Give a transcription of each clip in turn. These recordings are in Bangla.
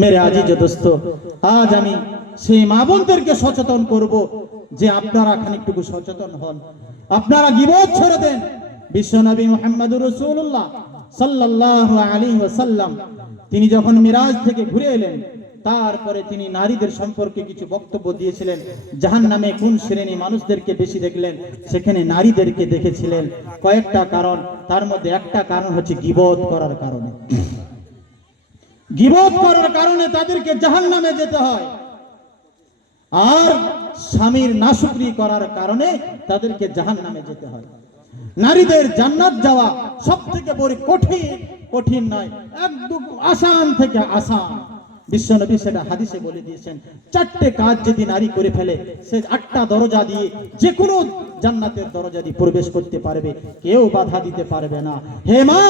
মেরে আজি যে দোস্ত আজ আমি সেই মা বোনদেরকে সচেতন করব যে আপনারা খানিকটুকু সচেতন হন। আপনারা গিবত ছেড়ে দেন। বিশ্বনবী মোহাম্মদুর রসুল্লাহ সাল্লাল্লাহু আলাইহি ওয়াসাল্লাম, তিনি যখন মিরাজ থেকে ঘুরে এলেন, তারপরে তিনি নারীদের সম্পর্কে কিছু বক্তব্য দিয়েছিলেন। জাহান নামে কোন শ্রেণি মানুষদেরকে বেশি দেখলেন, সেখানে নারীদেরকে দেখেছিলেন। কয়েকটা কারণ, তার মধ্যে একটা কারণ হচ্ছে গিবত করার কারণে। গিবত করার কারণে তাদেরকে জাহান নামে যেতে হয়। আর স্বামীর নাশুকরি করার কারণে তাদেরকে জাহান নামে যেতে হয়। নারীদের জান্নাত যাওয়া সব থেকে বড় কঠিন কঠিন নয়, একদম আসান থেকে আসান। বিশ্বনবী সেটা হাদিসে বলে দিয়েছেন, চারটে কাজ যদি নারী করে ফেলে, সে আটটা দরজা দিয়ে যে কোনো জান্নাতের দরজা দিয়ে প্রবেশ করতে পারবে, কেউ বাধা দিতে পারবে না। হে মা,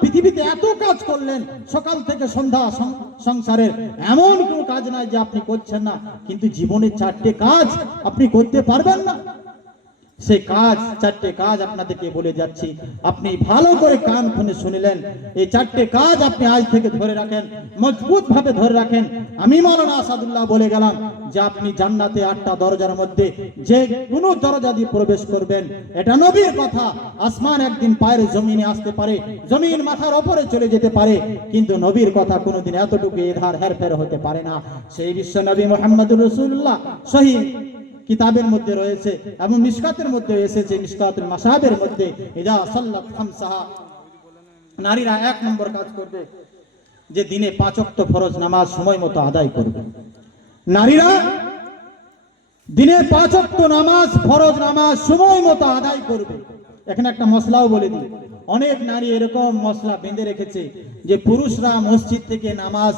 পৃথিবীতে এত কাজ করলেন, সকাল থেকে সন্ধ্যা সংসারের এমন কোনো কাজ নাই যে আপনি করছেন না, কিন্তু জীবনে চারটে কাজ আপনি করতে পারবেন না। সেই কাজ, চারটে কাজ আপনাদেরকে বলে যাচ্ছি। আপনি ভালো করে কান খুনে শুনিলেন। এই চারটে কাজ আপনি আজ থেকে ধরে রাখেন মজবুত ভাবে ধরে রাখেন। আমি মৌলানা আসাদুল্লাহ বলে গেলাম যে আপনি জান্নাতে আটটা দরজার মধ্যে যে কোনো দরজা দিয়ে প্রবেশ করবেন। এটা নবীর কথা। আসমান একদিন পায়ের জমিনে আসতে পারে, জমিন মাথার ওপরে চলে যেতে পারে, কিন্তু নবীর কথা কোনোদিন এতটুকু এধার হেরফের হতে পারে না। সেই বিশ্ব নবী মোহাম্মদুর রসুল্লাহ সহি কিতাবের মধ্যে রয়েছে এবং মিসকাতের মধ্যে এসেছে, মিসকাতুল মাসাবের মধ্যে। সাল্লাত নারীরা এক নম্বর কাজ করবে, যে দিনে পাঁচ ফরজ নামাজ সময় মতো আদায় করবে। নারীরা দিনে পাঁচ নামাজ, ফরজ নামাজ সময় মতো আদায় করবে। এখানে একটা মশলাও বলে দিই। অনেক নারী এরকম মশলা বেঁধে রেখেছে যে পুরুষরা মসজিদ থেকে নামাজ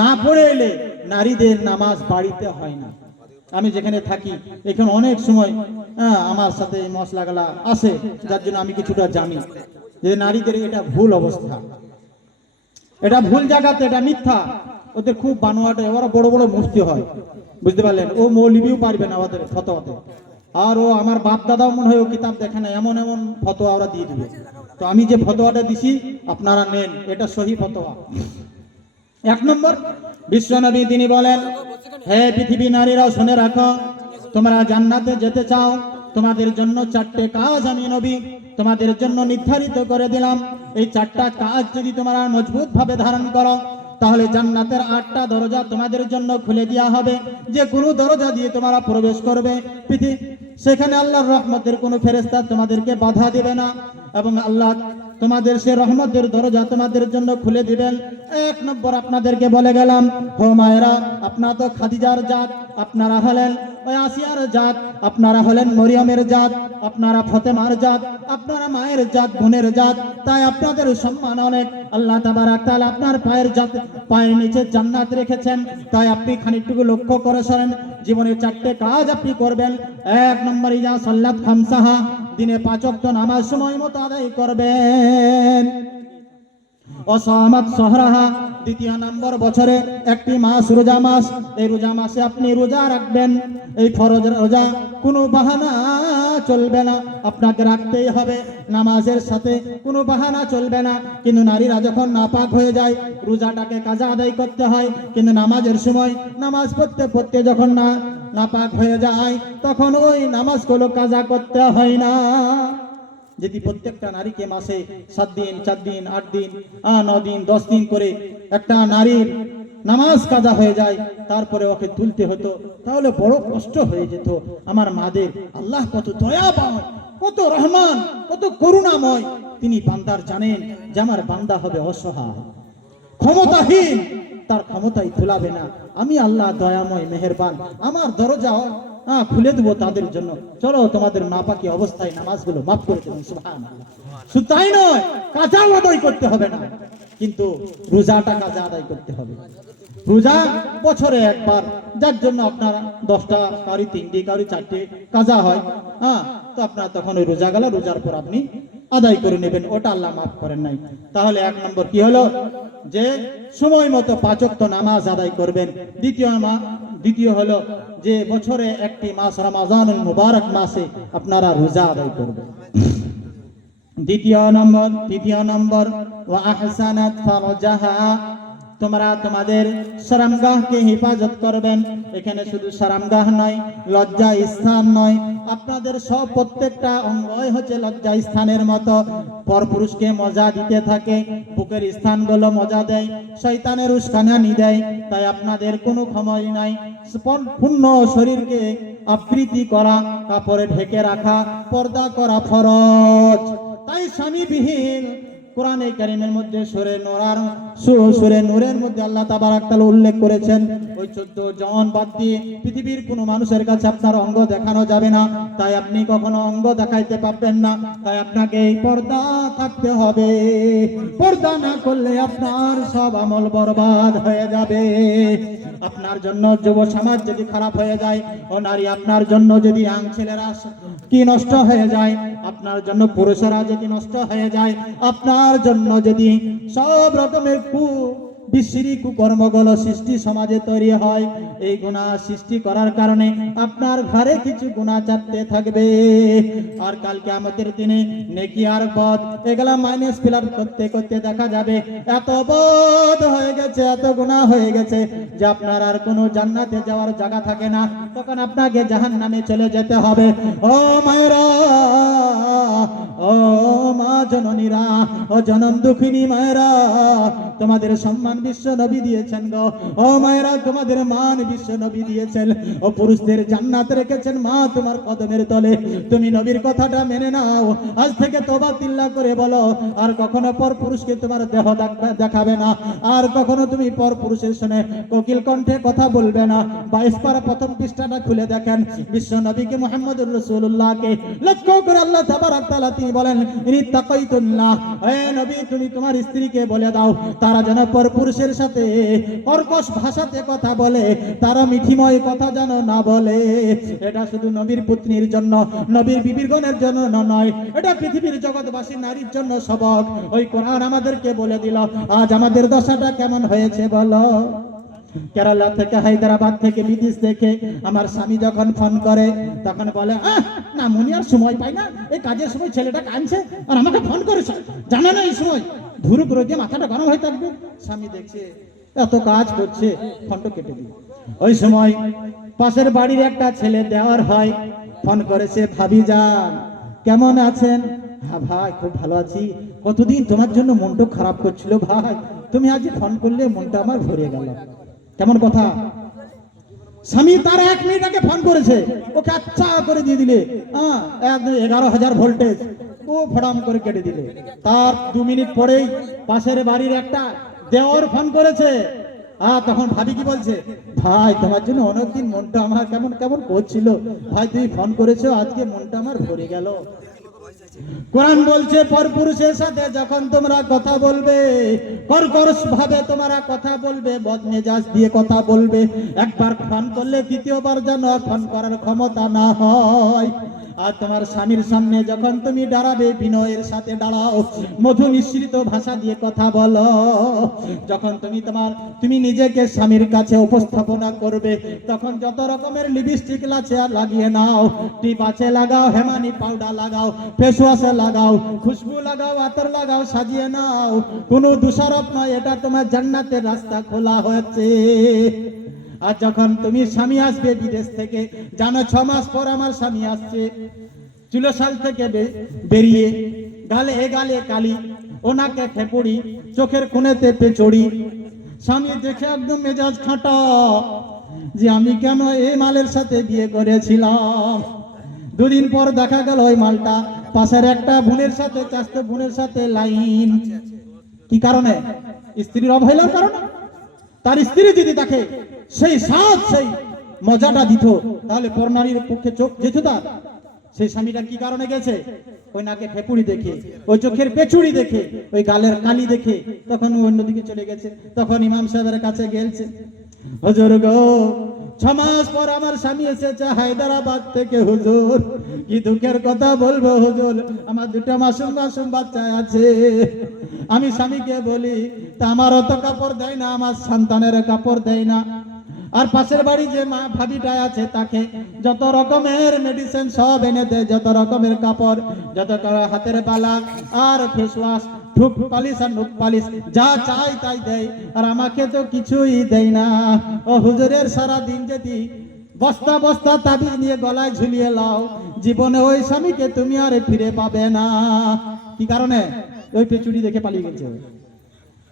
না পড়ে এলে নারীদের নামাজ বাড়িতে হয় না। আমি যেখানে থাকি, এখানে অনেক সময় আমার সাথে মশলাগুলা আসে যার জন্য আমি কিছুটা জানি যে নারীদের এটা ভুল অবস্থা। এটা ভুল জায়গাতে এটা মিথ্যা। ওদের খুব বানোয়াটে, ওরা বড় বড় মুফতি হয়। বুঝতে পারলেন? ও মৌলিবিও পারবে না ওদের ফতোয়াতে। আর ও আমার বাপ দাদাও মনে হয় ও কিতাব দেখে না, এমন এমন ফতোয়া ওরা দিয়ে দিবে। তো আমি যে ফতোয়াটা দিছি, আপনারা নেন, এটা সহি ফতোয়া। এক নম্বর, বিশ্বনবী তিনি বলেন, হে পৃথিবী নারীরাও শুনে রাখো, তোমরা জান্নাতে যেতে চাও, তোমাদের জন্য চারটে কাজ আমি নবী, তোমাদের জন্য নির্ধারিত করে দিলাম। এই চারটা কাজ যদি তোমরা মজবুত ভাবে ধারণ করো, তাহলে জান্নাতের আটটা দরজা তোমাদের জন্য খুলে দেওয়া হবে। যে কোনো দরজা দিয়ে তোমরা প্রবেশ করবে। পৃথিবী সেখানে আল্লাহর রহমতের কোনো ফেরেস্তা তোমাদেরকে বাধা দেবে না এবং আল্লাহ তোমাদের সে রহমতের দরজা তোমাদের জন্য খুলে দিবেন। এক নম্বর আপনাদেরকে বলে গেলাম হো মায়েরা, আপনার তো খাদিজার জাত আপনারা হলেন ওই আসিয়ার জাত, আপনারা হলেন মরিয়মের জাত, আপনারা ফতেমার জাত, আপনারা মায়ের জাত, বোনের জাত, তাই আপনাদের সম্মান অনেক। আল্লাহ তাবারাক আপনার পায়ের জাত, পায়ের নিচে জান্নাত রেখেছেন। তাই আপনি খানিকটুকু লক্ষ্য করে সরেন। জীবনে চারটে কাজ আপনি করবেন। এক নম্বর, ইয়া সাল্লাত খামসাহা, দিনে পাঁচ ওয়াক্ত নামাজ সময় মতো আদায় করবেন। অসহমত সহরাহা। দ্বিতীয় নম্বর বছরে একটি মাস, রোজা মাস। এই রোজা মাসে আপনি রোজা রাখবেন। এই ফরজ রোজা কোনো বাহানা চলবে না। আপনাকে রাখতেই হবে। নামাজের সাথে কোনো বাহানা চলবে না। কিন্তু নারীরা যখন নাপাক হয়ে যায়, রোজাটাকে কাজা আদায় করতে হয়। কিন্তু নামাজের সময় নামাজ পড়তে পড়তে যখন না, নাপাক হয়ে যায়, তখন ওই নামাজগুলো কাজা করতে হয় না। যদি প্রত্যেকটা নারীকে মাসে সাত দিন, চার দিন, আট দিন ন দিন, দশ দিন করে একটা নারীর নামাজ কাজা হয়ে যায়, তারপরে ওকে তুলতে হতো, তাহলে বড় কষ্ট হয়ে যেত। আমার মাদের আল্লাহ কত দয়াময় কত রহমান, কত করুণাময়। তিনি বান্দার জানেন যে আমার বান্দা হবে অসহায়, ক্ষমতাহীন, তার ক্ষমতাই তোলাবে না। আমি আল্লাহ দয়াময়, মেহেরবান। আমার দরজা হ্যাঁ খুলে দেবো তাদের জন্য। চলো তোমাদের নাপাকি অবস্থায় নামাজগুলো মাফ করে দেবেন শুধু তাই নয়, কাজাও আদায় করতে হবে না। কিন্তু রোজাটা কাজা আদায় করতে হবে। রোজা বছরে একবার, যার জন্য আপনার দশটা কারি, তিনটে কারি, চারটে কাজা হয়। হ্যাঁ তো আপনার তখন ওই রোজা গেল রোজার পর আপনি আদায় করে নেবেন, ওটা আল্লাহ মাফ করেন নাই। তাহলে এক নম্বর কি হলো? যে সময় মতো পাচক্ত নামাজ আদায় করবেন। দ্বিতীয় দ্বিতীয় হলো যে বছরে একটি মাস রমাজান মুবারক মাসে আপনারা রোজা আদায় করবেন। দ্বিতীয় নম্বর, তৃতীয় নম্বর, ওয়া আহসানাত ফারজাহা তোমরা তোমাদের সারামগাহকে হেফাজত করবেন। এখানে শুধু সারামগাহ নয়, লজ্জা স্থান নয়। আপনাদের সব প্রত্যেকটা অঙ্গই হচ্ছে লজ্জা স্থানের মতো। পরপুরুষকে মজা দিতে থাকে, বুকের স্থানগুলো মজা দেয়, শয়তানের উস্কানানি দেয়। তাই আপনাদের কোনো ক্ষমই নাই। পূর্ণ শরীরকে আবৃত্তি করা, কাপড়ে ঢেকে রাখা, পর্দা করা ফরজ। তাই স্বামীবিহীন কোরআনে কারিমের মধ্যে সুরে নোরার সুরে নূরের মধ্যে আল্লাহ তাবারাক তাআলা উল্লেখ করেছেন। ওই চোদ্দ জন বাদ দিয়ে পৃথিবীর কোনো মানুষের কাছে আপনার অঙ্গ দেখানো যাবে না। তাই আপনি কখনো অঙ্গ দেখাইতে পারবেন না। তাই আপনাকে এই পর্দা থাকতে হবে। পর্দা না করলে আপনার সব আমল বরবাদ হয়ে যাবে। আপনার জন্য যুব সমাজ যদি খারাপ হয়ে যায়, ও নারী আপনার জন্য যদি আং ছেলেরা কি নষ্ট হয়ে যায়, আপনার জন্য পুরুষেরা যদি নষ্ট হয়ে যায়, আপনার জন্য যদি সব রকমের কু বিশ্রী কুকর্মগুলো সৃষ্টি সমাজে তৈরি হয়। এই গুণা সৃষ্টি করার কারণে আপনার ঘরে কিছু গুণা চাপতে থাকবে। আর কালকে আমাদের দিনে নেকি আর পদ এগুলা মাইনাস ফিলার করতে করতে দেখা যাবে। এত বোধ হয়ে গেছে, এত গুণা হয়ে গেছে যে আপনার আর কোনো জান্নাতে যাওয়ার জায়গা থাকে না। তখন আপনাকে জাহান নামে চলে যেতে হবে। ও মায়েরা, ও মা জননীরা, ও জনম দুঃখিনী মায়েরা, তোমাদের সম্মান বিশ্ব নবী দিয়েছেন গো। ও মায়েরা, তোমাদের মান বিশ্ব নবী দিয়েছেন। ও পুরুষদের জান্নাত রেখেছেন মা তোমার কদমের তলে। তুমি নবীর কথাটা মেনে নাও। আজ থেকে তোবা তিল্লা করে বলো, আর কখনো পর পুরুষকে তোমার দেহ দেখাবে না। আর কখনো তুমি পর পুরুষের সঙ্গে কোকিল কণ্ঠে কথা বলবে না। বাইশ পারা প্রথম পৃষ্ঠাটা খুলে দেখেন। বিশ্ব নবীকে মোহাম্মদুর রসুল্লাহকে লক্ষ্য করে আল্লাহ তাবারাক তাআলা তিনি বলেন ইনি তাকাইতুল্লাহ হে নবী, তুমি তোমার স্ত্রীকে বলে দাও, তারা যেন পর পুরুষের সাথে কর্কশ ভাষাতে কথা বলে, তারা মিঠিময় কথা যেন না বলে। এটা শুধু নবীর পুত্নীর জন্য, নবীর বিবীরগণের জন্য নয়, এটা পৃথিবীর জগৎবাসী নারীর জন্য সবক। ওই কোরআন আমাদেরকে বলে দিল, আজ আমাদের দশাটা কেমন হয়েছে বলো? কেরালা থেকে হায়দ্রাবাদ থেকে বিদেশ থেকে আমার স্বামী যখন ফোন করে তখন বলে "আহ, না মনি আর সময় পাই না। এই কাজের সময় ছেলেটা কাঁদছে আর আমাকে ফোন করেছে। জানে না এই সময়? ধুরু করে যে মাথাটা গরম হয়ে থাকবে। স্বামী দেখছে এত কাজ করছে ফোনটা কেটে দিই ওই সময় পাশের বাড়ির একটা ছেলে দেওয়ার হয় ফোন করেছে ভাবি যান কেমন আছেন? হ্যাঁ ভাই খুব ভালো আছি। কতদিন তোমার জন্য মনটা খারাপ করছিল ভাই? তুমি আজ ফোন করলে মনটা আমার ভরে গেল। কেমন কথা? স্বামী তার এক আগে ফোন করেছে। ওকে আচ্ছা করে দিয়ে দিলে। হ্যাঁ এগারো হাজার ভোল্টেজ ও ফটাম করে কেটে দিলে। তার দু মিনিট পরেই পাশের বাড়ির একটা দেওয়ার ফোন করেছে। আহ তখন ভাবি কি বলছে? ভাই, তোমার জন্য অনেকদিন মনটা আমার কেমন কেমন করছিল। ভাই, তুমি ফোন করেছ, আজকে মনটা আমার ভরে গেল। কোরআন বলছে পরপুরুষের সাথে যখন তোমরা কথা বলবে কর্কশ ভাবে তোমরা কথা বলবে, বদমেজাজ দিয়ে কথা বলবে। একবার ফোন করলে দ্বিতীয়বার যেন ফান করার ক্ষমতা না হয়। আর তোমার স্বামীর সামনে যখন তুমি দাঁড়াবে, বিনয়ের সাথে দাঁড়াও। মধু মিশ্রিত ভাষা দিয়ে কথা বলো। যখন তুমি তোমার, তুমি নিজেকে স্বামীর কাছে উপস্থাপনা করবে, তখন যত রকমের লিপস্টিক আছে আর লাগিয়ে নাও। টিপ আছে লাগাও, হেমানি পাউডার লাগাও ফেস ওয়াশে লাগাও, খুশবু লাগাও, আতর লাগাও, সাজিয়ে নাও। কোনো দোষারোপ নয়, এটা তোমার জান্নাতের রাস্তা খোলা হয়েছে। আর যখন তুমি স্বামী আসবে বিদেশ থেকে, জানো ছ মাস পর আমার স্বামী আসছে। চুলোশাল থেকে বেরিয়ে গালে এ গালে কালি, ওনাকে ফেপুড়ি চোখের কোণেতে পেচড়ি। স্বামী দেখে একদম মেজাজ খাটা, যে আমি কেন এই মালের সাথে বিয়ে করেছিলাম? দুদিন পর দেখা গেল ওই মালটা, পাশের একটা বোনের সাথে চাষতে বোনের সাথে লাইন। কি কারণে? স্ত্রীর অবহেলার কারণে? তার স্ত্রী যদি তাকে সেই সাথ সেই মজাটা দিত। তাহলে পরনারীর পক্ষে চোখ যেত তার। সেই স্বামীটা কি কারণে গেছে? ওই নাকে ফেপুড়ি দেখে, ওই চোখের পেচুড়ি দেখে, ওই গালের কালি দেখে। তখন অন্যদিকে চলে গেছে। তখন ইমাম সাহেবের কাছে গেলছে। হুজুর গো, ছ মাস পর আমার স্বামী এসেছে হায়দ্রাবাদ থেকে, হুজুর। কি দুঃখের কথা বলব, হুজুর? আমার দুটা মাসুম মাসুম বাচ্চা আছে। আমি স্বামীকে বলি, তা আমার অত কাপড় দেয় না, আমার সন্তানের কাপড় দেয় না। আর পাশের বাড়ি যে মা ভাবিটা আছে, তাকে যত রকমের মেডিসিন সব এনে দেয় যত রকমের কাপড়, যত হাতের বালা, আর ফেস ওয়াশ ঠুক পালিশ আর নুক পালিশ যা চাই তাই দেয় আর আমাকে তো কিছুই দেয় না। ও হুজুরের সারা দিন যদি বস্তা বস্তা তাবিজ নিয়ে গলায় ঝুলিয়ে লাও, জীবনে ওই স্বামীকে তুমি আর ফিরে পাবে না। কি কারণে? ওই পেচুরি দেখে পালিয়ে গেছে।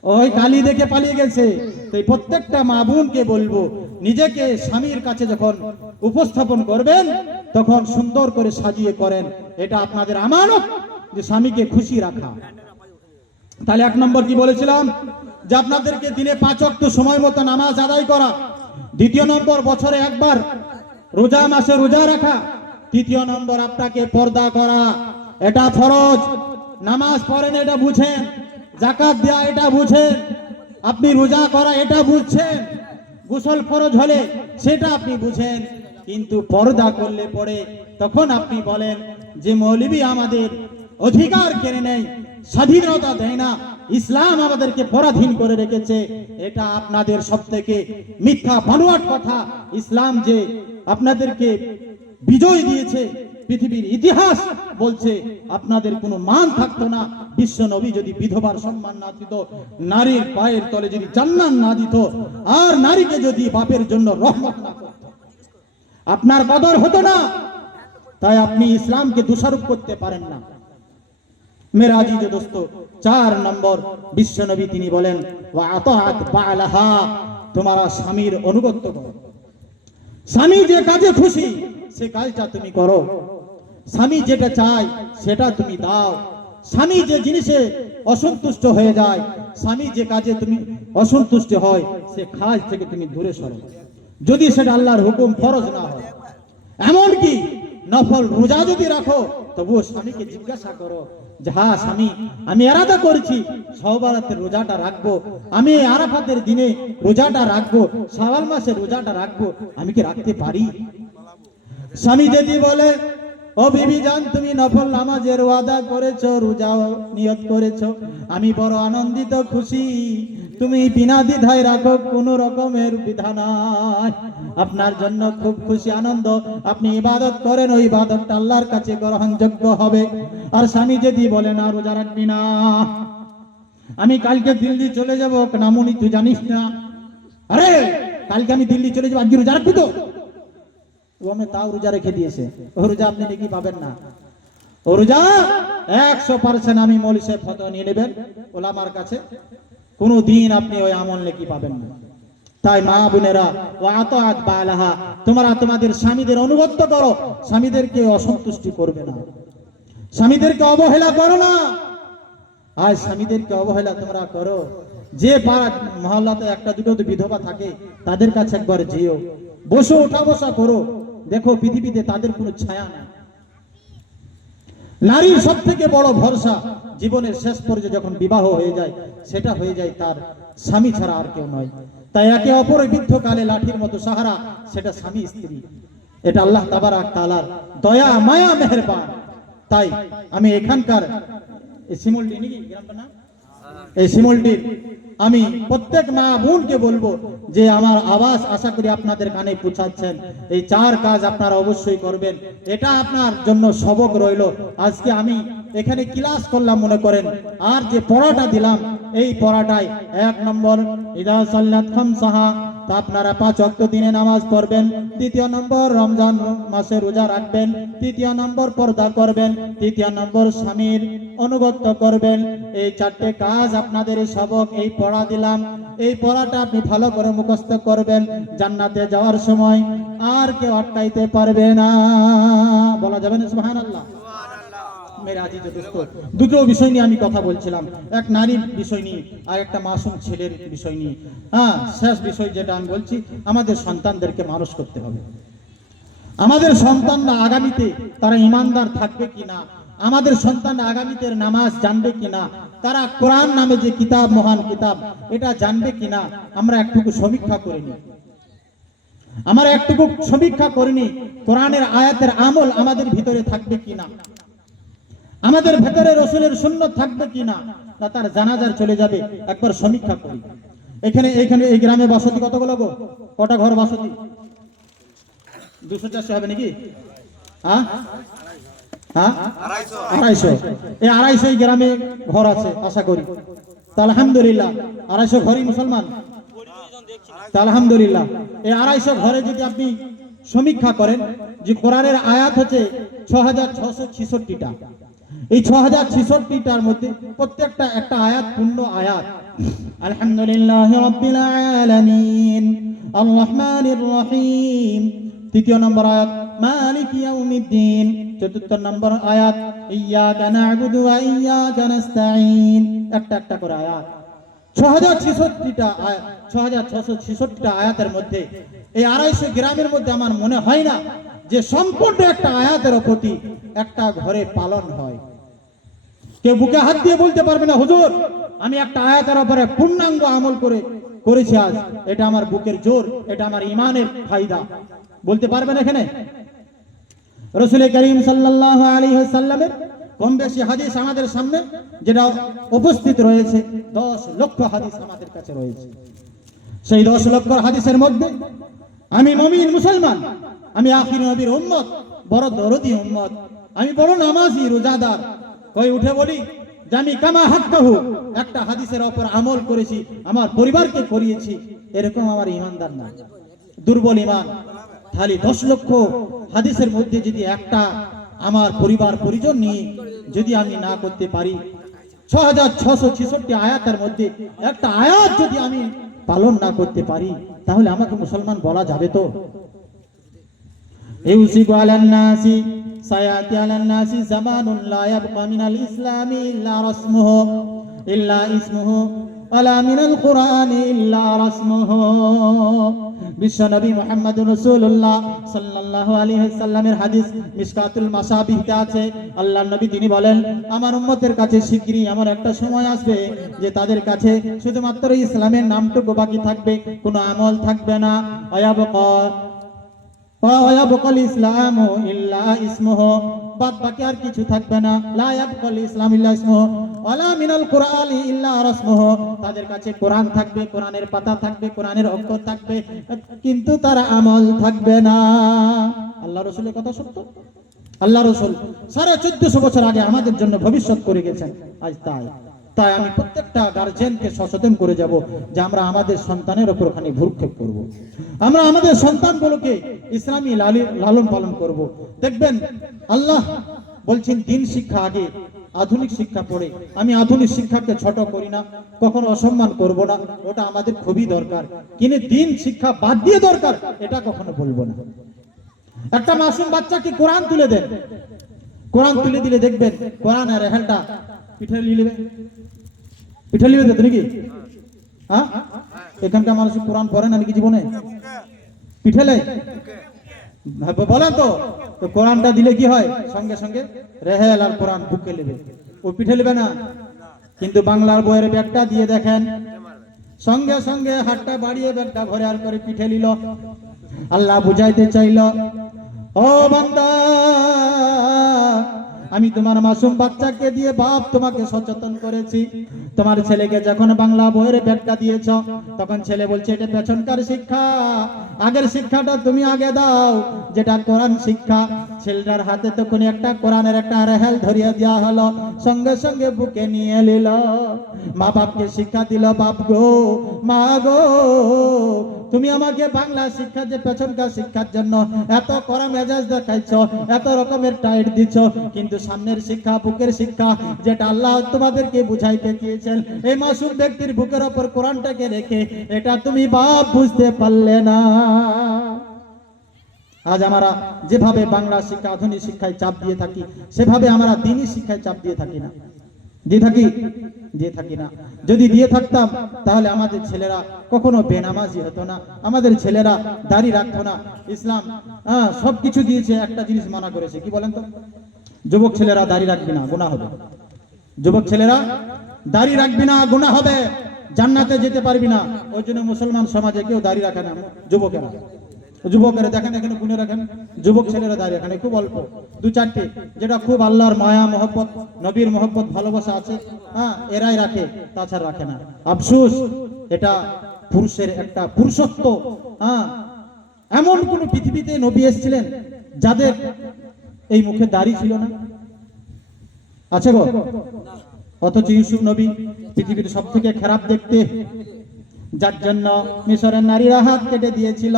ওই কালি দেখে পালিয়ে গেছে। তো এই প্রত্যেকটা মা বোনকে বলব নিজেকে স্বামীর কাছে যখন উপস্থাপন করবেন, তখন সুন্দর করে সাজিয়ে করেন। এটা আপনাদের আমানত যে স্বামীকে খুশি রাখা। তাহলে এক নম্বর কি বলেছিলাম? যে আপনাদেরকে দিনে পাঁচ অক্ট সময় মতো নামাজ আদায় করা। দ্বিতীয় নম্বর, বছরে একবার রোজা মাসে রোজা রাখা। তৃতীয় নম্বর, আপনাকে পর্দা করা। এটা ফরজ। নামাজ পড়েন, এটা বুঝেন। জাকাত দেওয়া এটা বুঝেন। আপনি রোজা করা, এটা বুঝছেন। গোসল ফরজ হলে সেটা আপনি বুঝেন, কিন্তু পর্দা করলে পরে তখন আপনি বলেন যে মৌলিবি আমাদের অধিকার কেড়ে নেই স্বাধীনতা দেয় না, ইসলাম আমাদেরকে পরাধীন করে রেখেছে, এটা আপনাদের সব থেকে মিথ্যা, বানোয়াট কথা। ইসলাম যে আপনাদেরকে বিজয় দিয়েছে। পৃথিবীর ইতিহাস বলছে, আপনাদের কোনো মান থাকতো না। বিশ্ব নবী যদি বিধবার সম্মান না দিত, নারীর পায়ের তলে যদি জান্নাত না দিত, আর নারীকে যদি বাপের জন্য রহমত না করত। আপনার কদর হতো না। তাই আপনি ইসলামকে দোষারোপ করতে পারেন না। মেরা আজিজ দোস্ত, চার নম্বর বিশ্বনবী তিনি বলেন তোমারা স্বামীর অনুগত্য স্বামী যে কাজে খুশি সে কাজটা তুমি করো। স্বামী যেটা চায়, সেটা তুমি দাও। স্বামী যে জিনিসে অসন্তুষ্ট হয়ে যায়, স্বামী যে কাজে তুমি অসন্তুষ্ট হয়, সে কাজ থেকে তুমি দূরে সরো। যদি সেটা আল্লাহর হুকুম ফরজ না হয়, এমনকি নফল রোজা যদি রাখো, তবুও স্বামীকে জিজ্ঞাসা করো যে হ্যাঁ স্বামী, আমি এরাদা করেছি সহবারাতের রোজাটা রাখব। আমি আরাফাতের দিনে রোজাটা রাখব, শাওয়াল মাসে রোজাটা রাখব। আমি কি রাখতে পারি? স্বামী যদি বলে, ও বিবি জান তুমি নফল নামাজের ওয়াদা করেছ, রোজাও নিয়ত করেছ, আমি বড় আনন্দিত, খুশি। তুমি বিনা দ্বিধায় রাখো, কোন রকমের বিধা নাই। আপনার জন্য খুব খুশি আনন্দ। আপনি ইবাদত করেন, ওই ইবাদতটা আল্লাহর কাছে গ্রহণযোগ্য হবে। আর স্বামী যদি বলে, না, রোজা রাখবি না। আমি কালকে দিল্লি চলে যাব। নামুনি, তুই জানিস না? আরে, কালকে আমি দিল্লি চলে যাব। আজকে রোজা রাখবি তো? ও আমি তাও রোজা রেখে দিয়েছে। রোজা আপনি নাকি পাবেন না। রোজা একশো পার্সেন্ট আমি মৌলি সাহেব নিয়ে নেবেন ওলামার কাছে। কোনো দিন আপনি ওই আমল নাকি পাবেন না। তাই মা বোনেরা, ও আত আত তোমরা তোমাদের স্বামীদের করো। স্বামীদেরকে অসন্তুষ্টি করবে না। স্বামীদেরকে অবহেলা করো না। আজ স্বামীদেরকে অবহেলা তোমরা করো। যে পাড়া মহল্লাতে একটা দুটো বিধবা থাকে, তাদের কাছে একবার যেও। বসো, ওঠা বসা করো। দেখো পৃথিবীতে তাদের কোনো ছায়া নাই। নারীর সব থেকে বড় ভরসা জীবনের শেষ পর্যায়ে যখন বিবাহ হয়ে যায়, সেটা হয়ে যায় তার স্বামী ছাড়া আর কেউ নয়। তাই একে অপরের বৃদ্ধকালে লাঠির মতো সাহারা, সেটা স্বামী, স্ত্রী। এটা আল্লাহ তাবারাক তালার দয়া, মায়া, মেহেরবান। তাই আমি এখানকার, এই শিমুলটি নাকি গ্রামটা না এই শিমলটির, আমি প্রত্যেক মা বোনকে বলব যে আমার আবাস আশা করি আপনাদের কানে পৌঁছাচ্ছেন। এই চার কাজ আপনারা অবশ্যই করবেন। এটা আপনার জন্য সবক রইল। আজকে আমি এখানে ক্লাস করলাম মনে করেন। আর যে পড়াটা দিলাম, এই পড়াটাই এক নম্বর, ইদা সাল্লাত খামসাহা তা আপনারা পাঁচ অক্ট দিনে নামাজ পড়বেন, দ্বিতীয় নম্বর রমজান মাসে রোজা রাখবেন, তৃতীয় নম্বর পর্দা করবেন, তৃতীয় নম্বর স্বামীর অনুগত্য করবেন। এই চারটে কাজ আপনাদের সবক এই পড়া দিলাম। এই পড়াটা আপনি ভালো করে মুখস্থ করবেন জান্নাতে যাওয়ার সময়। আর কেউ আটকাইতে পারবে না। বলা যাবে না, সুবহানাল্লাহ। মেরে আজিজ দোস্ত। দুটো বিষয় নিয়ে আমি কথা বলছিলাম। এক নারীর বিষয় নিয়ে, আর একটা মাসুম ছেলের বিষয় নিয়ে। হ্যাঁ শেষ বিষয় যেটা আমি বলছি, আমাদের সন্তানদেরকে মানুষ করতে হবে। আমাদের সন্তানরা আগামীতে তারা ইমানদার থাকবে কিনা আমাদের সন্তানরা আগামীতে নামাজ জানবে কিনা তারা কোরআন নামে যে কিতাব, মহান কিতাব, এটা জানবে কিনা আমরা একটুকু সমীক্ষা করে নিই। আমরা একটুকু সমীক্ষা করিনি কোরআনের আয়াতের আমল আমাদের ভিতরে থাকবে কিনা আমাদের ভেতরে রসুলের শূন্য থাকবে কিনা তা তার জানাজার চলে যাবে। একবার সমীক্ষা করি। এখানে এখানে এই গ্রামে বসতি কতগুলো গো? কটা ঘর বসতি? দুশো চারশো হবে নাকি? হ্যাঁ? হ্যাঁ? আড়াইশো। এই আড়াইশো গ্রামে ঘর আছে আশা করি। তা আলহামদুলিল্লাহ আড়াইশো ঘরই মুসলমান। তা আলহামদুলিল্লাহ। এই আড়াইশো ঘরে যদি আপনি সমীক্ষা করেন যে কোরআনের আয়াত হচ্ছে ছ হাজার ছশো ছিষট্টিটা। এই ছ হাজার ছিষট্টিটার মধ্যে প্রত্যেকটা একটা আয়াত পূর্ণ আয়াত। আলহামদুলিল্লাহ রব্বিল আলামিন। আর রহিম। তৃতীয় নম্বর আয়াত, মালিক ইয়াউমিদ্দিন। চতুর্থ নম্বর আয়াত ইয়াকা না'বুদু ওয়া ইয়াকা নাস্তাঈন। একটা একটা করে আয়াত। ছ হাজার ছেষট্টিটা ছ হাজার ছশো ছেষট্টিটা আয়াতের মধ্যে, এই আড়াইশো গ্রামের মধ্যে আমার মনে হয় না যে সম্পূর্ণ একটা আয়াতের প্রতি একটা ঘরে পালন হয়। কেউ বুকে হাত দিয়ে বলতে পারবে না, হুজুর, আমি একটা আয়াতের উপরে পূর্ণাঙ্গ আমল করে, করেছি আজ। এটা আমার বুকের জোর, এটা আমার ইমানের ফায়দা। বলতে পারবেন এখানে? রসুল করিম সাল্লাহ আলী সাল্লামের কম বেশি হাদিস আমাদের সামনে, যেটা উপস্থিত রয়েছে, দশ লক্ষ হাদিস আমাদের কাছে রয়েছে। সেই দশ লক্ষ হাদিসের মধ্যে, আমি মমিন, মুসলমান, আমি আখির নবীর উম্মত, বড় দরদি উম্মত, আমি বড় নামাজি, রোজাদার কই উঠে বলি? যে আমি কামা হাত কাহু একটা হাদিসের ওপর আমল করেছি, আমার পরিবারকে করিয়েছি, এরকম আমার ইমানদার না। দুর্বল ইমান, খালি দশ লক্ষ হাদিসের মধ্যে যদি একটা আমার পরিবার পরিজন নিয়ে যদি আমি না করতে পারি ছ হাজার ছশো ছেষট্টি আয়াতের মধ্যে একটা আয়াত যদি আমি পালন না করতে পারি, তাহলে আমাকে মুসলমান বলা যাবে তো? يوشك على الناس سيأتي على الناس زمان لا يبقى من الإسلام إلا رسمه إلا اسمه ولا من القرآن إلا رسمه বিশ্বনবী মোহাম্মদ রসুল্লাহ সাল্লাহ আলী সাল্লামের হাদিস মিসকাতুল মাসাবিহতে আছে আল্লাহ নবী তিনি বলেন আমার উম্মতের কাছে শিগগিরই আমার একটা সময় আসবে যে তাদের কাছে শুধুমাত্র ইসলামের নামটুকু বাকি থাকবে কোনো আমল থাকবে না অয়াবকা ওয়ায়াবকাল ইসলাম ইল্লা ইসমুহু। বাদ বাকি আর কিছু থাকবে না। লা ইয়াবকাল ইসলাম ইল্লা ইসমুহু ওয়ালা মিনাল কুরআনি ইল্লা রাসমুহু। তাদের কাছে কোরআন থাকবে, কোরআনের পাতা থাকবে, কোরআনের অক্ষর থাকবে, কিন্তু তার আমল থাকবে না। আল্লাহ রাসূলের কথা সত্য? আল্লাহ রসুল সাড়ে চোদ্দশো বছর আগে আমাদের জন্য ভবিষ্যৎ করে গেছেন। আজ তাই। তাই আমি প্রত্যেকটা গার্জেনকে সচেতন করে যাব যে আমরা আমাদের সন্তানের ওপর ওখানে ভূক্ষেপ করব। আমরা আমাদের সন্তানগুলোকে ইসলামী লালি- লালন পালন করব। দেখবেন আল্লাহ বলছেন, দিন শিক্ষা আগে, আধুনিক শিক্ষা পড়ে আমি আধুনিক শিক্ষাকে ছোট করি না, কখনো অসম্মান করব না, ওটা আমাদের খুবই দরকার কিন্তু দিন শিক্ষা বাদ দিয়ে দরকার, এটা কখনো বলব না একটা মাসুম বাচ্চাকে কোরআন তুলে দেন কোরআন তুলে দিলে দেখবেন কোরআন আর হেলটা পিঠে নিয়ে নেবে পিঠে নিয়ে দেবে নাকি? হ্যাঁ এখানকার মানুষ কোরআন পড়ে না নাকি জীবনে? পিঠে লে। হ্যাঁ, বলেন তো। তো কোরআনটা দিলে কি হয়? সঙ্গে সঙ্গে রেহেল আর কোরআন বুকে নেবে ও পিঠে নেবে না। কিন্তু বাংলার বইয়ের ব্যাগটা দিয়ে দেখেন। সঙ্গে সঙ্গে হাতটা বাড়িয়ে ব্যাগটা ভরে আর করে পিঠে নিল আল্লাহ বুঝাইতে চাইল ও বান্দা আমি তোমার মাসুম বাচ্চাকে দিয়ে বাপ তোমাকে সচেতন করেছি। তোমার ছেলেকে যখন বাংলা বইয়ের ব্যাগটা দিয়েছ, তখন ছেলে বলছে, এটা পেছনকার শিক্ষা। আগের শিক্ষাটা তুমি আগে দাও, যেটা কোরআন শিক্ষা। ছেলেটার হাতে তখন একটা কোরআনের একটা রেহেল ধরিয়ে দেওয়া হলো। সঙ্গে সঙ্গে বুকে নিয়ে নিল। মা বাপকে শিক্ষা দিল, বাপ গো, মা গো তুমি আমাকে বাংলা শিক্ষা যে পেছনকার শিক্ষার জন্য এত কড়া মেজাজ দেখাইছ, এত রকমের টাইট দিচ্ছ কিন্তু সামনের শিক্ষা, বুকের শিক্ষা, যেটা আল্লাহ তোমাদেরকে বুঝাইতে দিয়েছেন এই মাসুম ব্যক্তির বুকের ওপর কোরআনটাকে রেখে, এটা তুমি বাপ বুঝতে পারলে না। আজ আমরা যেভাবে বাংলা শিক্ষা, আধুনিক শিক্ষায় চাপ দিয়ে থাকি, সেভাবে আমরা দিনী শিক্ষায় চাপ দিয়ে থাকি না। দিয়ে থাকি দিয়ে থাকি না। যদি দিয়ে থাকতাম, তাহলে আমাদের ছেলেরা কখনো বেনামাজি হতো না। আমাদের ছেলেরা দাড়ি রাখতো না। ইসলাম হ্যাঁ সবকিছু দিয়েছে, একটা জিনিস মানা করেছে। কি বলেন তো? যুবক ছেলেরা দাড়ি রাখবি না গুণা হবে। যুবক ছেলেরা দাড়ি রাখবি না গুণা হবে। জান্নাতে যেতে পারবি না। ওই জন্য মুসলমান সমাজে কেউ দাড়ি রাখে না, যুবকেরা। যুবকেরা দেখেন এখানে গুনে রাখেন। যুবক ছেলেরা দাঁড়িয়ে এখানে খুব অল্প। দু চারটে যেটা খুব আল্লাহর মায়া, মহব্বত, নবীর মহব্বত, ভালোবাসা আছে। হ্যাঁ এরাই রাখে, তাছাড়া রাখে না। আফসুস, এটা পুরুষের একটা পুরুষত্ব হ্যাঁ। এমন কোন পৃথিবীতে নবী এসেছিলেন যাদের এই মুখে দাড়ি ছিল না? আছে গো? অথচ ইউসুফ নবী পৃথিবীর সব থেকে খারাপ দেখতে, যার জন্য মিশরের নারীরা হাত কেটে দিয়েছিল।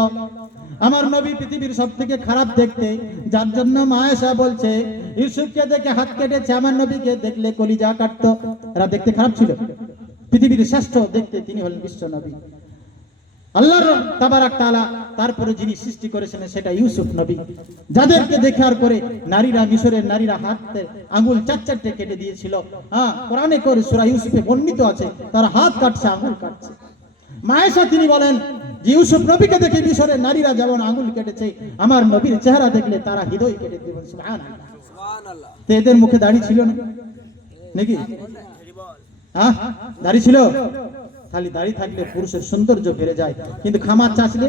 আমার নবী পৃথিবীর সব থেকে খারাপ দেখতে, যার জন্য মায়েশা বলছে ইউসুফকে দেখে হাত কেটেছে, আমার নবীকে দেখলে কলিজা কাটতো। এরা দেখতে খারাপ ছিল। পৃথিবীর শ্রেষ্ঠ দেখতে তিনি হলেন বিশ্ব নবী। আল্লাহর তাবারাক তাআলা তারপরে যিনি সৃষ্টি করেছিলেন সেটা ইউসুফ নবী। যাদেরকে দেখার করে নারীরা, মিশরের নারীরা হাতে আঙ্গুল চার চারটে কেটে দিয়েছিল। হ্যাঁ কোরআনে করে সূরা ইউসুফে বর্ণিত আছে, তারা হাত কাটছে আঙ্গুল কাটছে। মায়েশা তিনি বলেন, যে ইউসুফ নবীকে দেখে মিশরের নারীরা যেমন আঙ্গুল কেটেছে, আমার নবীর চেহারা দেখলে তারা হৃদয় কেটে দেবে, সুবহানাল্লাহ। তো এদের মুখে দাড়ি ছিল না? নাকি? হ্যাঁ দাড়ি ছিল? খালি দাড়ি থাকলে পুরুষের সৌন্দর্য বেড়ে যায়। কিন্তু খামার চাষলে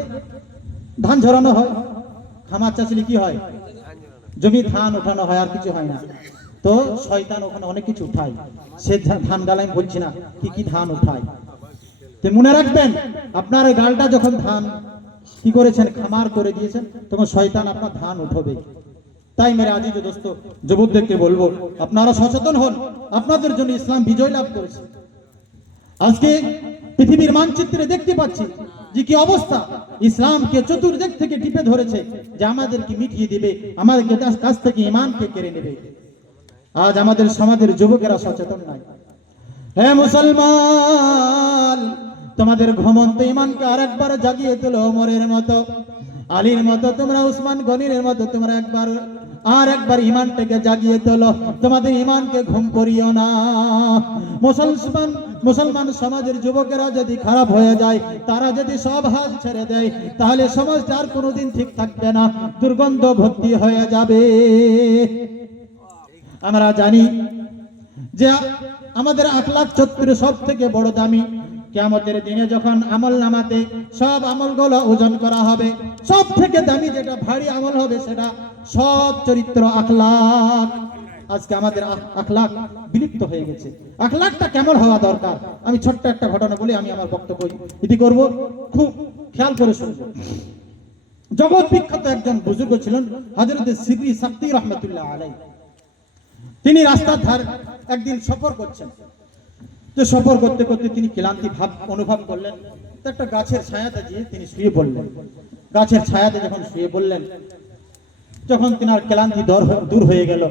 ধান ঝরানো হয়। খামার চাষলে কি হয়? জমি ধান ওঠানো হয়, আর কিছু হয় না। তো শয়তান ওখানে অনেক কিছু উঠায়। সে ধান গাল আমি বলছি না, কি কি ধান উঠায়। তো মনে রাখবেন, আপনার গালটা যখন ধান কি করেছেন, খামার করে দিয়েছেন, তখন শয়তান আপনার ধান উঠবে। তাই মেরে আজিজ দোস্ত, যুবকদেরকে বলব, আপনারা সচেতন হন, আপনাদের জন্য ইসলাম বিজয় লাভ করেছে। আজকে পৃথিবীর মানচিত্রে দেখতে পাচ্ছি যে কি অবস্থা। ইসলামকে চতুর্দিক থেকে টিপে ধরেছে যে আমাদেরকে মিটিয়ে দিবে, আমাদেরকে কাছ- থেকে ইমানকে কেড়ে নেবে। আজ আমাদের সমাজের যুবকেরা সচেতন নাই। হে মুসলমান, তোমাদের ঘুমন্ত ইমানকে আরেকবার জাগিয়ে তোলো, ওমরের মতো, আলীর মতো, তোমরা উসমান গনিরের মতো, তোমরা একবার আর একবার ইমানটাকে জাগিয়ে তোলো। তোমাদের ইমানকে ঘুম করিও না। মুসলমান মুসলমান সমাজের যুবকেরা যদি খারাপ হয়ে যায়, তারা যদি সব হাল ছেড়ে দেয়, তাহলে সমাজটা আর কোনোদিন ঠিক থাকবে না। দুর্গন্ধ ভর্তি হয়ে যাবে। আমরা জানি যে আমাদের আখলাখ চত্বরে সব থেকে বড় দামি কেমতের দিনে যখন আমল নামাতে সব আমলগুলো ওজন করা হবে সব থেকে দামি যেটা ভারী আমল হবে সেটা সৎ চরিত্র আখলাখ আজকে আমাদের আখলাখ বিলুপ্ত হয়ে গেছে। আখলাখটা কেমন হওয়া দরকার? আমি ছোট্ট একটা ঘটনা বলে, আমি আমার বক্তব্য ইতি করব। খুব খেয়াল করে শুনব। জগৎ বিখ্যাত একজন বুজুর্গ ছিলেন হজরত সিবরি শক্তি রহমতুল্লাহ আলাই তিনি রাস্তার ধার একদিন সফর করছেন। তো সফর করতে করতে তিনি ক্লান্তি ভাব অনুভব করলেন। তো একটা গাছের ছায়াতে গিয়ে তিনি শুয়ে পড়লেন। গাছের ছায়াতে যখন শুয়ে পড়লেন, যখন তিনার ক্লান্তি দূর হয়ে গেল,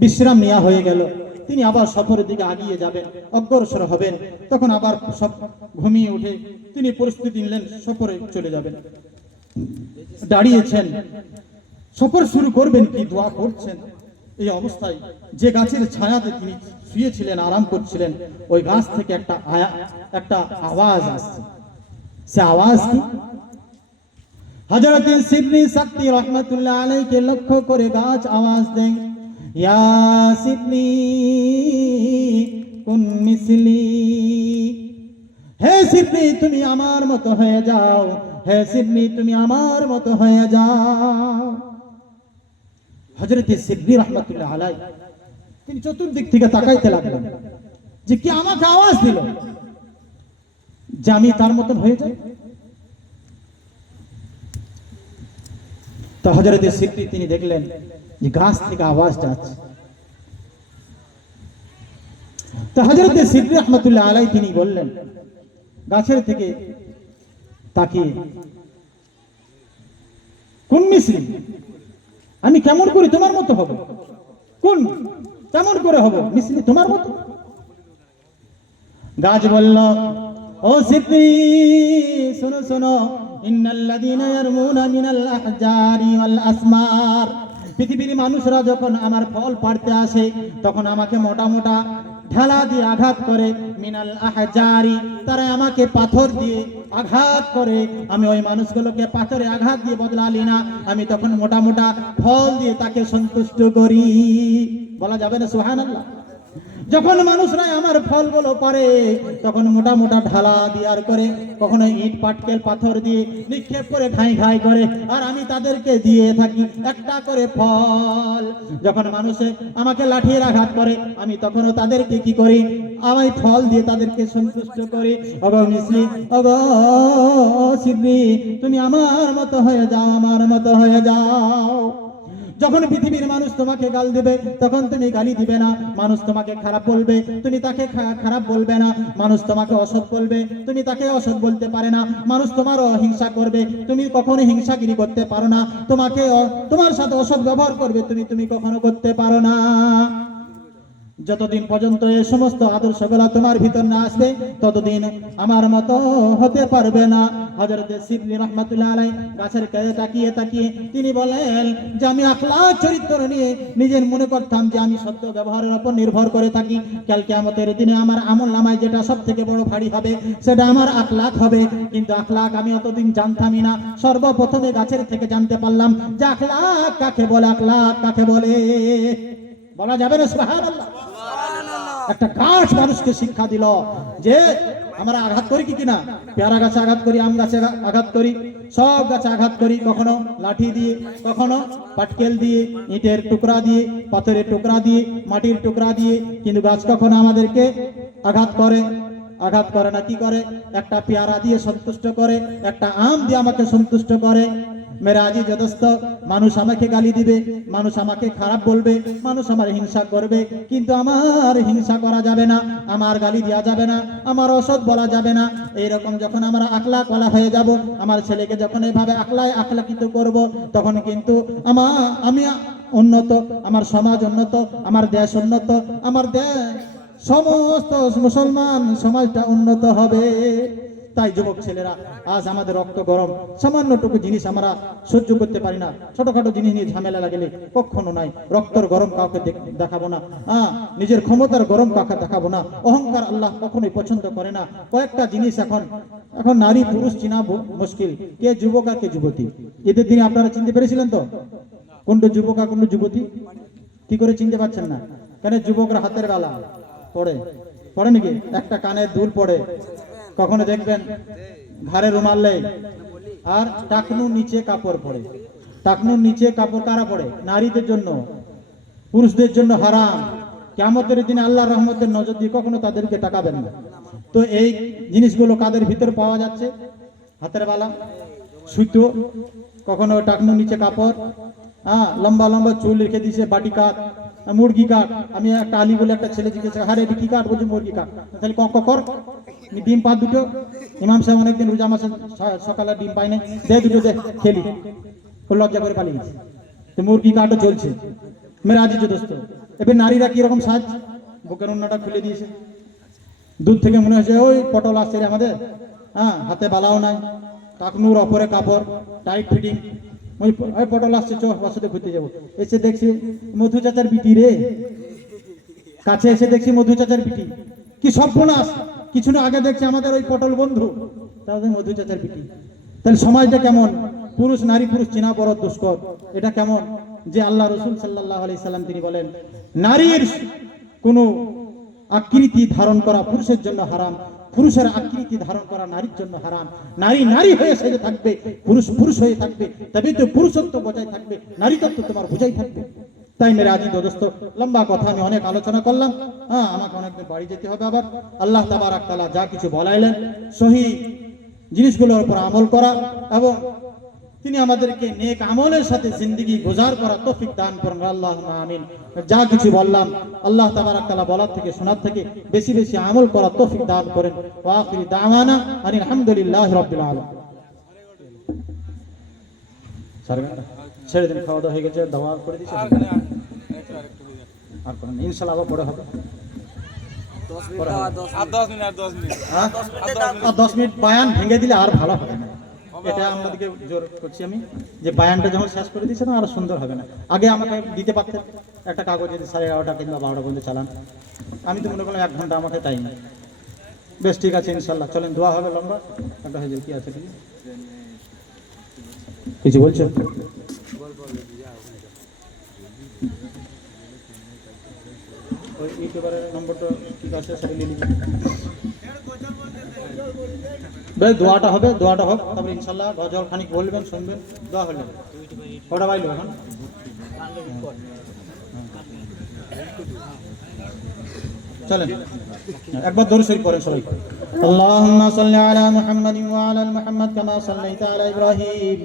বিশ্রাম নেওয়া হয়ে গেল, তিনি আবার সফরের দিকে আগিয়ে যাবেন, অগ্রসর হবেন। তখন আবার সব ঘুমিয়ে উঠে তিনি পরিস্থিতি নিলেন, সফরে চলে যাবেন। দাঁড়িয়েছেন। সফর শুরু করবেন কি, দোয়া করছেন? এই অবস্থায় যে গাছের ছায়াতে তিনি শুয়েছিলেন, আরাম করছিলেন, ওই গাছ থেকে একটা আয়া, একটা আওয়াজ আসছে। সে আওয়াজ কি? হজরত সিবনি শক্তি রহমতুল্লাহ আলাইকে লক্ষ্য করে গাছ আওয়াজ দেন ইয়া সিবনি, কুন মিসলি? হে সিবনি, তুমি আমার মতো হয়ে যাও, হে সিবনি, তুমি আমার মতো হয়ে যাও। হজরত সিবনি রহমতুল্লাহ আলাই তিনি চতুর্দিক থেকে তাকাইতে লাগলেন যে কি আমাকে আওয়াজ দিল? যে আমি তার মতন হয়ে যাই তো হজরত সিবনি তিনি দেখলেন যে গাছ থেকে আওয়াজ যাচ্ছে। তো হজরত সিবনি রহমতুল্লাহ আলাই তিনি বললেন, গাছের থেকে তাকিয়ে, কোন মিশ্রি আমি কেমন করে তোমার মতো হব? কোন? কেমন করে হব? মিসলি, তোমার মতো? গাছ বলল, ও সিদ্ধি শোনো শোনো পৃথিবীর মানুষরা যখন আমার ফল পাড়তে আসে, তখন আমাকে মোটা মোটা ঢালা দিয়ে আঘাত করে, মিনাল আহজারি তারা আমাকে পাথর দিয়ে আঘাত করে। আমি ওই মানুষগুলোকে পাথরে আঘাত দিয়ে বদলালি না। আমি তখন মোটা মোটা ফল দিয়ে তাকে সন্তুষ্ট করি। বলা যাবে না, সুবহানাল্লাহ? যখন মানুষরা আমার ফলগুলো পারে, তখন মোটা মোটা ঢালা দিয়ার করে, কখনো ইট, পাটকেল, পাথর দিয়ে নিক্ষেপ করে খাই খাই করে, আর আমি তাদেরকে দিয়ে থাকি একটা করে ফল। যখন মানুষে আমাকে লাঠির আঘাত করে, আমি তখনও তাদেরকে কি করি? আমি ফল দিয়ে তাদেরকে সন্তুষ্ট করি। মিসলি অগ সিদ্ধি তুমি আমার মতো হয়ে যাও, আমার মতো হয়ে যাও। যখন পৃথিবীর মানুষ তোমাকে গাল দিবে, তখন তুমি গালি দিবে না। মানুষ তোমাকে খারাপ বলবে, তুমি তাকে খারাপ বলবে না। মানুষ তোমাকে অসৎ বলবে, তুমি তাকে অসৎ বলতে পারে না। মানুষ তোমার হিংসা করবে, তুমি কখনো হিংসাগিরি করতে পারো না। তোমাকে তোমার সাথে অসৎ ব্যবহার করবে, তুমি তুমি কখনো করতে পারো না। যতদিন পর্যন্ত এই সমস্ত আদর্শগুলো তোমার ভিতর না আসবে, ততদিন আমার মতো হতে পারবে না। হজরত শিবলি রহমাতুল্লাহ আলাই গাছের কাছে তাকিয়ে তাকিয়ে তিনি বলেন যে আমি আখলা চরিত্র নিয়ে নিজের মনে করতাম যে আমি সত্য ব্যবহারের উপর নির্ভর করে থাকি। কালকে আমাদের দিনে আমার আমল নামায় যেটা সব থেকে বড় ভারী হবে সেটা আমার আখলাখ হবে। কিন্তু আখলাখ আমি অতদিন জানতামই না। সর্বপ্রথমে গাছের থেকে জানতে পারলাম যে আখলাখ কাকে বলে আখলাখ কাকে বলে? বলা যাবে না সুবহানাল্লাহ। একটা গাছ মানুষকে শিক্ষা দিল যে আমরা আঘাত করি কি কিনা পেয়ারা গাছে আঘাত করি, আম গাছে আঘাত করি, সব গাছে আঘাত করি, কখনো লাঠি দিয়ে, কখনো পাটকেল দিয়ে, ইটের টুকরা দিয়ে, পাথরের টুকরা দিয়ে, মাটির টুকরা দিয়ে, কিন্তু গাছ কখনো আমাদেরকে আঘাত করে। আঘাত করে না, কি করে? একটা পেয়ারা দিয়ে সন্তুষ্ট করে, একটা আম দিয়ে আমাকে সন্তুষ্ট করে। মেরা আজি যদস্ত মানুষ আমাকে গালি দিবে, মানুষ আমাকে খারাপ বলবে, মানুষ আমার হিংসা করবে। কিন্তু আমার হিংসা করা যাবে না, আমার গালি দেওয়া যাবে না, আমার অসৎ বলা যাবে না। এইরকম যখন আমরা আকলা কলা হয়ে যাব, আমার ছেলেকে যখন এইভাবে আকলায় আকলাকিত করব, তখন কিন্তু আমার আমি উন্নত আমার সমাজ উন্নত, আমার দেশ উন্নত, আমার দেশ সমস্ত মুসলমান সমাজটা উন্নত হবে। তাই যুবক ছেলেরা, আজ আমাদের রক্ত গরম। সামান্যটুকু জিনিস আমরা সহ্য করতে পারি না। ছোটখাটো জিনিস নিয়ে ঝামেলা লাগলে কখনো নাই। রক্তর গরম কাউকে দেখ- দেখাবো না। হ্যাঁ নিজের ক্ষমতার গরম কাউকে দেখাবো না। অহংকার আল্লাহ কখনোই পছন্দ করে না। কয়েকটা জিনিস এখন এখন নারী পুরুষ চিনা মুশকিল। কে যুবক আর কে যুবতী? এদের দিনে আপনারা চিনতে পেরেছিলেন তো? কোনটা যুবক আর কোনটা যুবতী? কি করে চিনতে পারছেন না? কেন যুবকরা হাতের বেলা? পড়ে। পড়ে নাকি একটা কানের দুল পড়ে। কখনো দেখবেন ঘাড়ে রুমাল নেই। আর টাকনুর নিচে কাপড় পড়ে। টাকনুর নিচে কাপড় কারা পড়ে? নারীদের জন্য। পুরুষদের জন্য হারাম। কেমতের দিনে আল্লাহ রহমতের নজর দিয়ে কখনো তাদেরকে টাকাবেন না। তো এই জিনিসগুলো কাদের ভিতর পাওয়া যাচ্ছে? হাতের বালা। সুতো। কখনো টাকনুর নিচে কাপড়। হ্যাঁ লম্বা লম্বা চুল রেখে দিয়েছে বাটি আহ, মুরগি কাঠ আমি একটা আলি বলে একটা ছেলে জিজ্ঞেস হারে এটি কি কাঠ বলছি, মুরগি কাঠ তাহলে কক কর। ডিম পা দুটো। ইমাম সাহেব অনেকদিন রোজা মাসে সকালে ডিম পাই নাই। দে দুটো দে, খেলি। লজ্জা করে পালিয়ে গেছে। তো মুরগি কাঠও চলছে। মেরে আজিজ দোস্ত। এবার নারীরা কীরকম সাজ? বুকের অন্যটা খুলে দিয়েছে। দূর থেকে মনে হয়েছে, ওই পটল আসছে আমাদের। হ্যাঁ হাতে বালাও নাই। টাকনুর অপরে কাপড় টাইট ফিটিং ওই ওই পটল আসছে চো বাসুতে ঘুরতে যাব। এসে দেখছি মধু চাচার বিটি রে। কাছে এসে দেখছি মধু চাচার বিটি কি সর্বনাশ! কিছু না আগে দেখছি আমাদের ওই পটল বন্ধু। তাদের মধু চাচার বিটি তাহলে সমাজটা কেমন? পুরুষ, নারী, পুরুষ, চিনা বড় দুষ্কর। এটা কেমন? যে আল্লাহ রসুল সাল্লাহ আলি সাল্লাম তিনি বলেন, নারীর কোনো আকৃতি ধারণ করা পুরুষের জন্য হারাম। পুরুষের আকৃতি ধারণ করা নারীর জন্য হারাম। নারী নারী হয়ে সেজে থাকবে, পুরুষ পুরুষ হয়ে থাকবে, তবে তো পুরুষত্ব বজায় থাকবে নারীতত্ব তোমার বোঝাই থাকবে। তাই মেরে আজি দোস্ত, লম্বা কথা, আমি অনেক আলোচনা করলাম। হ্যাঁ আমাকে অনেকদিন বাড়ি যেতে হবে আবার। আল্লাহ তাবারাক তালা যা কিছু বলাইলেন, সহি জিনিসগুলোর উপর আমল করা এবং তিনি আমাদেরকে নেক আমলের সাথে জিন্দগি গুজার করা তৌফিক দান করেন আল্লাহ আমিন। যা কিছু বললাম আল্লাহ তাবারাক তাআলা বলার থেকে শোনার থেকে বেশি বেশি আমল করা তৌফিক দান করেন। ওয়া আখিরি দাওয়ানা আনিল হামদুলিল্লাহি রাব্বিল আলামিন। ছেড়ে দিন খাওয়া দাওয়া হয়ে গেছে দাওয়া করে দিয়েছে আর করেন ইনশাআল্লাহ আবার পরে হবে। দশ মিনিট? আর দশ মিনিট বায়ান ভেঙে দিলে আর ভালো হবে না। এটা আমাদেরকে জোর করছি আমি যে বায়ানটা যখন শেষ করে দিচ্ছে না, আরও সুন্দর হবে না। আগে আমাকে দিতে পারতেন একটা কাগজ যদি সাড়ে এগারোটা কিংবা বারোটা পর্যন্ত চালান। আমি তো মনে করলাম এক ঘণ্টা আমাকে টাইম বেশ, ঠিক আছে, ইনশাল্লাহ। চলেন, দোয়া হবে লম্বা। একটা হয়ে কি আছে কি কিছু বলছেন ওই ইউটিউবারের নম্বরটা ঠিক আছে, সেটা নিয়ে বেশ দোয়াটা হবে দোয়াটা হোক তারপরে ইনশাল্লাহ গজল খানিক বলবেন শুনবেন দোয়া হলে কটা বাইলো এখন চলেন একবার দরুদ শরীফ পড়েন সবাই اللهم صل على محمد وعلى ال محمد كما صليت على ابراهيم